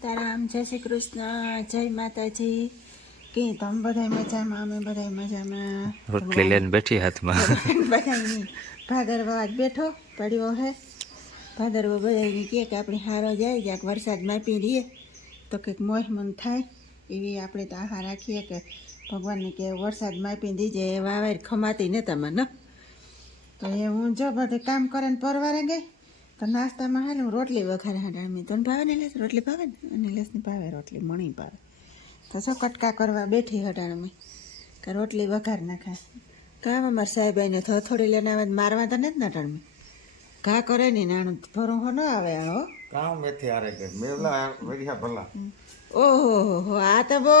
સીતારામ જય શ્રી કૃષ્ણ જય માતાજી. કે તમે બધા મજામાં? અમે બધા મજામાં. રોટલી લઈને બેઠી હાથમાં. બધાની ભાદરવો આજ બેઠો પડ્યો હે. ભાદરવો બધાની કહે કે આપણે હારો જાય ક્યાંક વરસાદ માપી દઈએ તો કંઈક મોહ મન થાય. એવી આપણે તો આહા રાખીએ કે ભગવાનને કે વરસાદ માપી દીજે એ વાવેર ખમાતી ને તમે ન તો એ હું જો બધે કામ કરે ને પરવારે ગઈ તો નાસ્તામાં હારે હું રોટલી વઘારે હાડામી તને ભાવે ને લેસ રોટલી ભાવે ને? અને લેસની ભાવે રોટલી મણી ભાવે. તો શું કટકા કરવા બેઠી હટાણમાં કે રોટલી વઘાર નાખા કામ અમારા સાહેબ એને થો થોડી લઈને આવે મારવા તો નથી નટાણમાં ઘા કરે નહીં નાણું ભરું હો ન આવે હો. કામ મેથી હારે કે મેલા વરિયા ભલા. ઓહો હો હો આ તો બહુ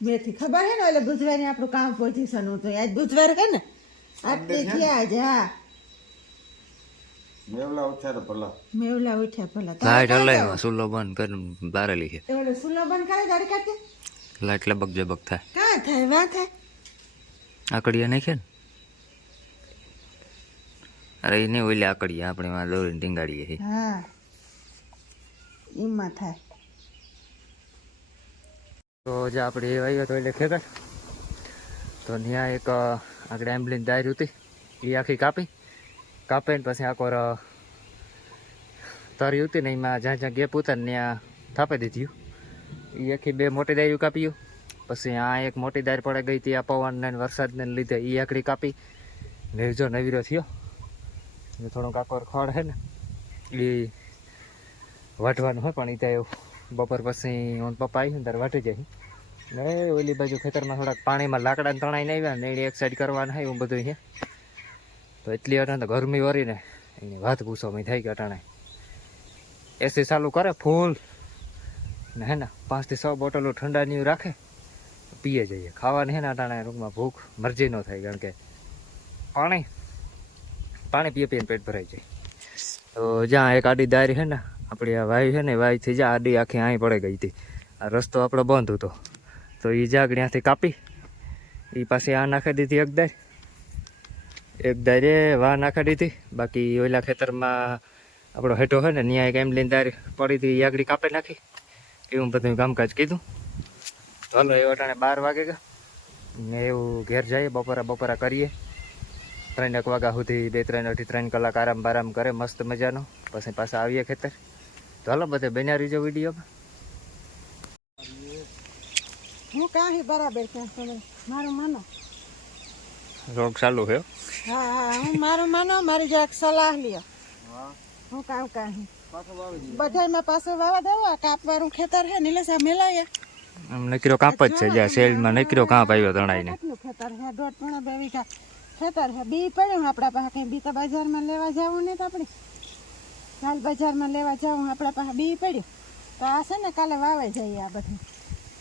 મેથી. ખબર હે ને એટલે બુધવારે આપણું કામ પોઝિશન હતું. આજ બુધવાર હે ને? આજથી થયા જ હા. મેવલા ઉછારે ભલા. મેવલા ઉઠ્યા ભલા. લાઈટ હલાય સુલો બંધ કરીને બારેલી છે. ઓલો સુલો બંધ કરે ગાડી કાઢે લાઈટ લબક જબક થાય. કાં થાય વાં થાય. આકડીયા નાખે ને અરે એ નહીં ઓલી આકડીયા આપણે માં દોરીને ટીંગાડીએ છીએ. હા. એમાં થાય. તો જે આપણે એ આવ્યો તો એટલે ખેતર તો ત્યાં એક આગળ એમ્બ્યુલન્સ દાયરી હતી. એ આખી કાપી. કાપે ને પછી આકોર તરી હતી ને એમાં જ્યાં જ્યાં ગેપ ઉતા ને થાપી દીધું એ આખી બે મોટી દાયરી કાપ્યું પછી આ એક મોટી દાયર પડે ગઈ હતી આ પવનને વરસાદને લીધે એ આકડી કાપી. ને નવીરો થયો. ને થોડોક આકોર ખડ હે ને એ વાટવાનું હોય પણ એ ત્યાં એવું બપોર પછી હું પપ્પા આવી ત્યારે વાટી જાય ને ઓલી બાજુ ખેતરમાં થોડાક પાણીમાં લાકડા તણાઈને આવ્યા ને એક સાઈડ કરવાના હોય એવું બધું અહીંયા તો એટલી અટાણે ગરમી વરીને એની વાત પૂછવામાં થઈ ગઈ અટાણે. એસી ચાલુ કરે, ફૂલ. ને હે ને પાંચથી છ બોટલો ઠંડાની રાખે, પીએ જઈએ. ખાવાની હે ને અટાણે, રૂમમાં ભૂખ મરજી ન થાય, કારણ કે પાણી પાણી પીએ પીને પેટ ભરાઈ જાય. તો જ્યાં એક આડી દારી છે ને, આપણી આ વાય છે ને વાયથી જ્યાં આડી આખી અહીં પડી ગઈ હતી. આ રસ્તો આપણો બંધ હતો. તો એ જાગ ત્યાંથી કાપી એ પાસે આ નાખી દીધી એક દાર. એક દારે વા નાખાડી દીધી બાકી ઓલા ખેતરમાં આપણો હેઠો હોય ને, ત્યાં એક લઈને દાર પડી હતી આગળ કાપી નાખી. એવું બધું કામકાજ કીધું. ચાલો એ વટાણે બાર વાગે ગયા. ને એવું ઘેર જઈએ, બપોરા બપોરા કરીએ. ત્રણ એક વાગ્યા સુધી બે ત્રણ, અઢી ત્રણ કલાક આરામ બારામ કરે, મસ્ત મજાનો. પછી પાછા આવીએ ખેતર. હાલો, બધે બન્યા રહીજો વિડીયોમાં. હું કાંઈ બરાબર મારું માનો. રોગ ચાલુ છે હા હા હું મારું માનો મારી જરાક સલાહ લ્યો. હું કામ કાંઈ બધામાં પાછો વાવા દેવો કાપવાનું ખેતર હે નીલે સા મેલાયા. આમ નકરો કાપ જ છે જ્યાં સેલમાં નકરો કાપ આવ્યો તણાઈને. ખેતર હે દોઢ પોણા બે વીઘા ખેતર હે બી પડ્યું આપણા પાસે કઈ બી તો બજારમાં લેવા જવું નહીં તો આપણે. કાલ બજારમાં લેવા જવું આપણા પાસે બી પડ્યું. તો આ છે ને કાલે વાવે જઈએ આ બધું.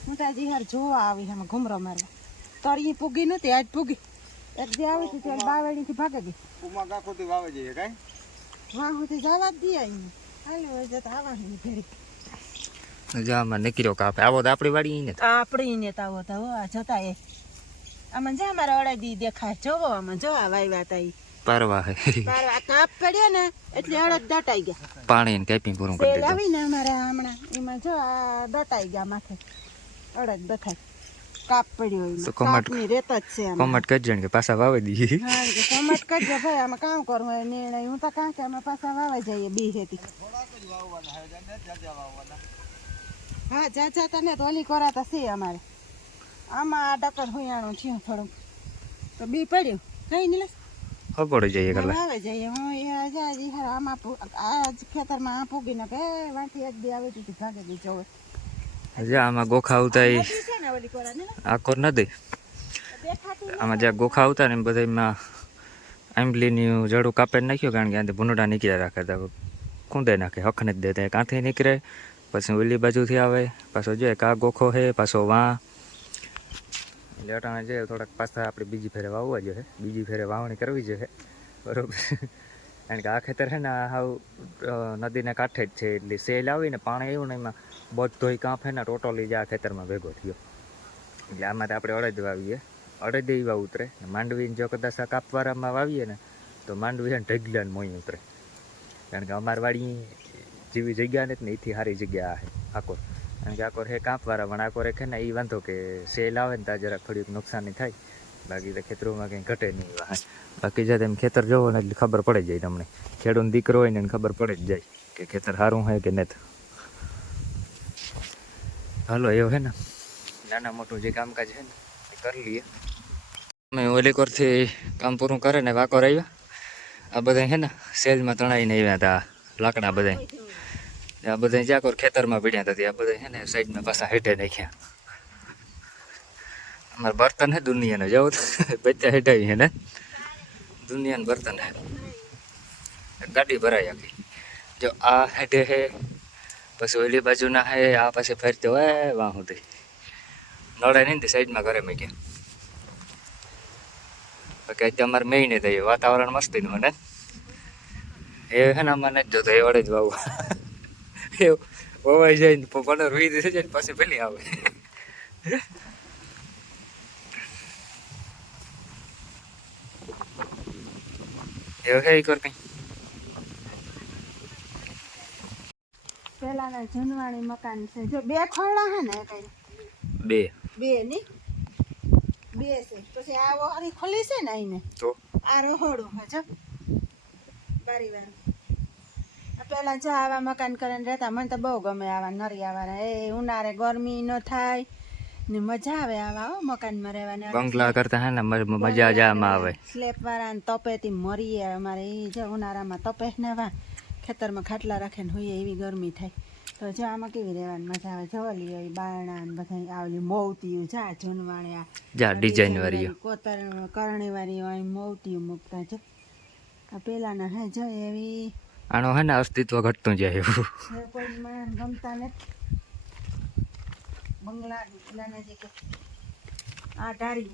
હું તાજી હાર જોવા આવી એમાં ઘુમરો મારવા. તળી પૂગી નથી આજ પૂગી. એક જે આવી હતી ત્યારે બાવળીથી ભાગી ગઈ. ઉમા કાકોથી વાવે જઈએ કાંઈ? વાહ સુધી જવા જ દઈએ અહીંયા હોય જતા આવવાનું ઘેરી. જામાં નકરો કાપ. આવો તો આપણી વાડી ને આપણી ને તાવો તાવો આ જતા એ. આમાં જા અમારે અડાદી દેખાય. જોવો આમાં જો આ વાવ્યા તા ઈ. પારવા હે. કાપ પડ્યો ને એટલે અડદ દટાઈ ગયા. પાણી ને કેપિંગ પૂરું કરી દીધું આવી ને અમારે હમણાં. એમાં જો આ દટાઈ ગયા માથે. અડદ બથાય કાપ પડ્યો તો એમાં રેત જ છે આમાં. કોમેન્ટ કરજો ને કે પાછા વાવી દઈએ હા કરજો ભાઈ આમાં કામ કરવું હોય નિર્ણય. હું તો કાં કે અમે પાછા વાવા જઈએ બી હેતી હા ચાચા તને તો ઓલી કરાતા છે અમારે. આમાં આ ડકર હુયાણું થયું થોડુંક. તો બી પડ્યું. કઈ નહીં જઈએ આવે જઈએ. હું એ આજે આજે આમાં પુ- આ જ ખેતરમાં આ પૂગીને કે વાંચી એક દી આવી હતી ભાગે ગઈ જોવે. જા આમાં ગોખા આવતા એ નદી આકોર નથી આમાં જ્યાં ગોખા આવતા ને એમાં આંબલીની જડું કાપી નાખ્યું કારણ કે આથી ભૂંડા નીકળ્યા રાખે. તો કૂંદે નાખે હખ નથી દેતા. કાંથી નીકળે? પછી ઓલી બાજુથી આવે પાછો જોઈએ કા ગોખો છે પાછો વાં. એટલે અટાણે જે થોડાક પાછા આપણે બીજી ફેરે વાવવા જોઈએ બીજી ફેરે વાવણી કરવી જોઈએ બરોબર. કારણ કે આ ખેતર છે ને સાવ નદીના કાંઠે જ છે, એટલે સેલ આવીને પાણી આવ્યું ને એમાં બધોય છે ને ટોટલી જ આ ખેતરમાં ભેગો થયો. એટલે આમાં તો આપણે અડદ વાવીએ. અડદ એવા ઉતરે. માંડવીને જો કદાચ આ કાપવારામાં વાવીએ ને, તો માંડવી છે ને ઢગલાને મોઈ ઉતરે. કારણ કે અમારી વાડી જેવી જગ્યા નથી ને એથી સારી જગ્યા આ આકોર. કારણ કે આકોર હે કાંપવાળા પણ આકોર હે ને એ વાંધો કે સેલ આવે ને ત્યાં જરાક થોડીક નુકસાની થાય. બાકી તો ખેતરોમાં કંઈ ઘટે નહીં વાહ. બાકી જો તેમ ખેતર જોવો ને એટલે ખબર પડે જાય તમને. ખેડૂત દીકરો હોય ને એને ખબર પડે જ જાય કે ખેતર સારું હોય કે નહીં હાલો, એવું હે ને. નાના મોટું જે કામકાજ છે ને, એ કરી લઈએ. અમે ઓલી કોરથી કામ પૂરું કરે ને વાકોર આવ્યા આ બધા છે ને, સેલમાં તણાઈને આવ્યા હતા, લાકડા બધા આ બધા જ્યાં કોર ખેતરમાં પીડ્યા હતા આ બધા હે ને, સાઈડમાં પાછા હેઠે નાખ્યા. અમારે બર્તન હે, દુનિયાને જવું બચ્ચા હેઠાવી હે ને? દુનિયાનું બર્તન હે. ગાડી ભરાઈ આખી. જો આ હેઠે હે, પછી ઓલી બાજુના હે, આ પાસે ફરતો હોય વાં સુધી. નડે નહીં ને સાઈડમાં ઘરે મેં ગયા બાકી અત્યારે અમારે મેં નહીં થયું. વાતાવરણ મસ્તીનું મને. એ હે ને અમારે નથી જોતો, એ વડે જ વાવું. એ વવાઈ જાય ને પણ રૂઈ દે છે ને, પછી પેલી આવે. હે કર કઈ પેલાના જૂનવાણી મકાન છે જો બે ખોરડા હે ને કઈ બે બે ની બે છે પછી આ વહારી ખોલી છે ને આઈને તો આ રહોડું હે જો બારી વાર પેલા જો આવા મકાન કરીને રહેતા મને તો બહુ ગમે આવા નરિયાવાળા એ ઉનાળે ગરમી ન થાય ને મજા આવે આવા હો મકાનમાં રહેવાની. બંગલા કરતા હે ને મજા જ આમાં આવે. સ્લેપ વાળા ને તપેથી મરીએ અમારે એ જે ઉનાળામાં તપે ને વા ખેતરમાં ખાટલા રાખે ને હોઈએ એવી ગરમી થાય. તો જો આમાં કેવી રહેવાની મજા આવે. જવલી હોય બારણા ને બધા આવલી મોવતીયું જા જૂનવાણી જા ડિઝાઇન વાળી કોતર કરણી વાળી હોય મોવતીયું મૂકતા જો. આ પેલાના હે જો એવી આનો હે ને અસ્તિત્વ ઘટતું જાય એવું. કોઈ ગમતા નથી. બંગલા નાના જે આ ઢારી